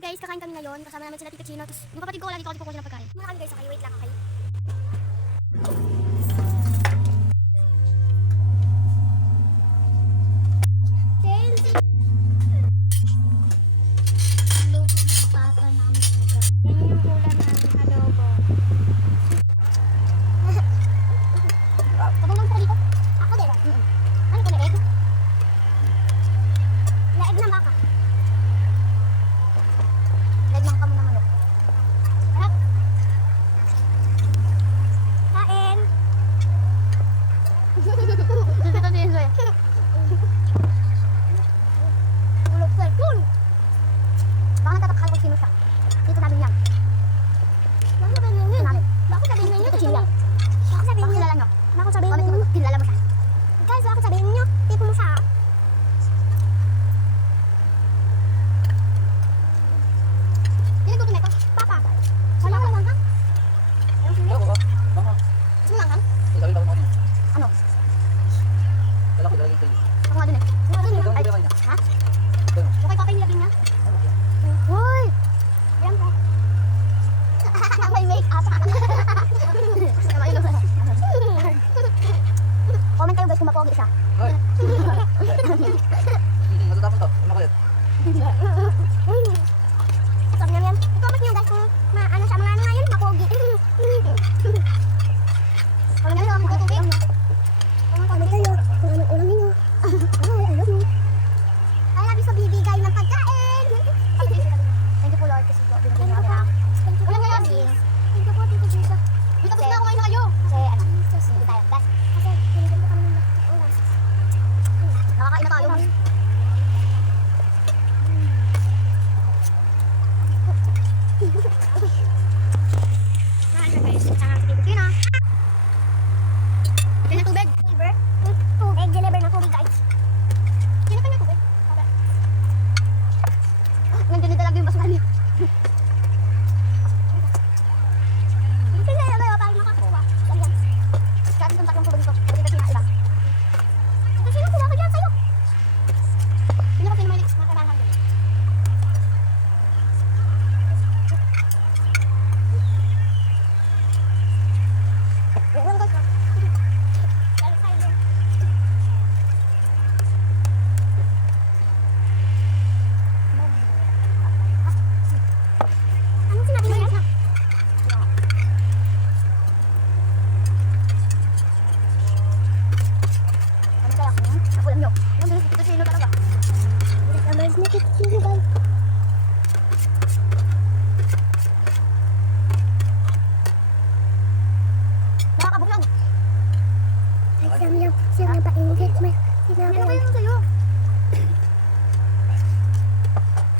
Guys, kakain kami ngayon. Kasama namin sila Tito Chino. Tapos yung kapatid ko wala dito kasi kukuha ng pagkain. Mga kami guys, okay, wait lang, okay? Comment kayo guys kung mapogi siya. Matatapon to, makulit. Sabi namin yan. I-comment niyo guys kung ano siya, mga ano nga yun, mapogi. Comment niyo, mapogi. Comment kayo kung anong ulam niyo. I love you. I love you sa bibigay ng pagkain. Thank you po Lord kasi po binigyan niyo kami. Ulam nga yun. Thank you po, Tito Jisa. Dito kasi na kumain na kayo. Kasi ano, hindi tayo. Gas. Kasi binigyan po kami ng ulam. Nakakain na tayo.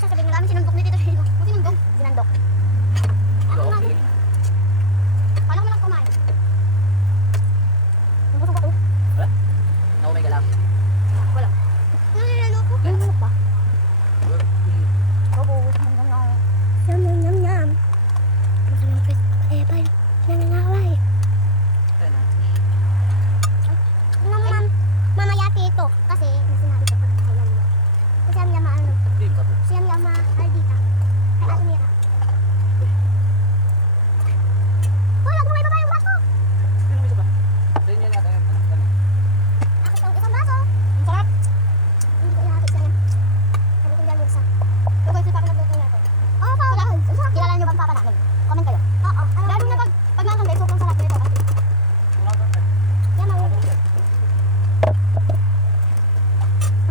Sasabihin namin sinundok ni Tito Chino. Sinundok? Sinundok. Ako nga din. Paano ko lang kumain? Nabusog ako. Wala? Nakumay ka lang. Wala. Ano nilalo ko? Nilalo pa? Opo. Yum, yum, yum, yum. Masarap na eh, bye. Nanangaway. Ayun na. Mamaya Tito. Kasi sinabi ko pag kailan mo. Kasi ang yama ano. Hindi, tapos. Siyang yama Aldita. Ay, Ate Mira. Wala, bumay ba yung baso? Sino isa pa? Sa inyo yata yun. Ako itong isang baso. Ang sarap. Hindi ko ihati siya yan. Sabi ko dyan isa. So guys, yung papa nagluto niya ito. Oo, papa. Kilala niyo bang papa namin? Comment kayo. Oo. Lalo na pag nakang guys, sobrang sarap nito. Yan, mahuli.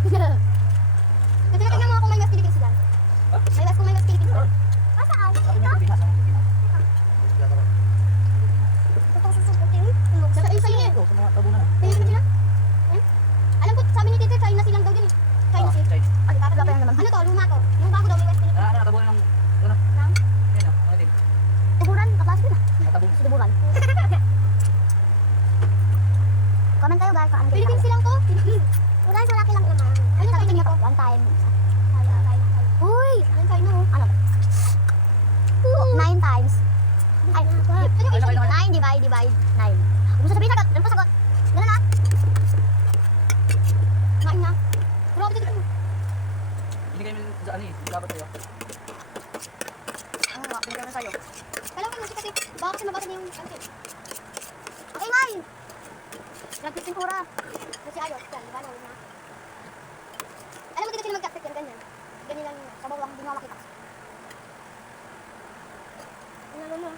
Kasi natignan mo kung may West Philippines dyan. May West kung may West Philippines dyan. Saan? Sabi Ito? niyo, Pilipinas ang Pilipinas. Itong susuputin. Sa inyo eh. Ito, sa mga tabunan. Pilipinas sila? Alam ko, sabi ni Tito, China silang daw din eh. China siya. China. Ay, papagawa pa lang naman. Ano to? Luma to. Yung bago daw may West Philippines. Ano, tabunan ng, ano? Lang? Yan na, mga team. Tuburan, kaklase ko na. Tatabun. Sinuburan. Comment kayo guys kung ano Philippines silang to? Wala, so laki lang naman. Ano sabi niyo to? One time. Uy! One time no? Ano? 9 times. Ay, 9 divide 9. Kung mo sabihin sagot, ano pa sagot? Ganun na. Ngayon na. Grabe dito. Hindi kayo sa ano eh, dapat kayo. na tayo. Kailangan ko kasi baka kasi mabasa na yung ano. Okay, ngay! Nagpit pintura. Kasi ayos, yan, diba? Nawin na. Alam mo dito sila mag-capit yan, ganyan. Ganyan lang yun. Sa bawang, hindi mo makita. Ano mo?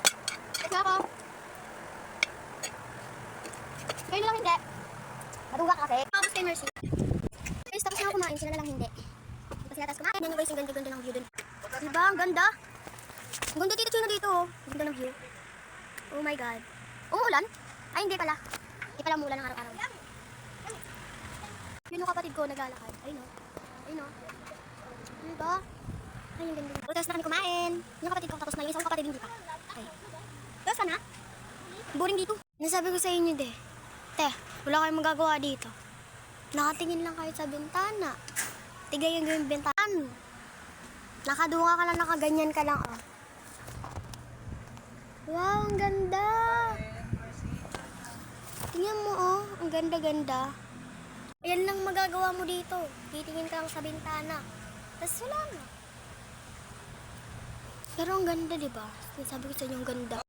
Kasi ako. Kayo na lang hindi. Maduga ka kasi. Tapos kay Mercy. Guys, tapos na ako kumain, sila na lang hindi. Kasi natas kumain. Yan yung guys, yung ganda-ganda ng view dun. Diba? Ang ganda. Ang ganda dito, Chino, dito. Ang ganda ng view. Oh my God. Umuulan? Ay, hindi pala. Hindi pala umuulan ng araw-araw. Yun yung kapatid ko, naglalakad. Ayun o. Ayun o. Diba? Ay, yung ganda. Tapos na kami kumain. Yung kapatid ko, tapos na yung isang kapatid hindi pa. Okay. Tapos ka na? Boring dito. Nasabi ko sa inyo, de. Te, wala kayong magagawa dito. Nakatingin lang kayo sa bintana. Tigay yung bintana. Nakadunga ka lang, nakaganyan ka lang, oh. Wow, ang ganda. Tingnan mo, oh. Ang ganda-ganda. Ayan lang magagawa mo dito. Titingin ka lang sa bintana. Tapos wala na. Pero ang ganda, diba? Sabi ko sa inyo, ang ganda.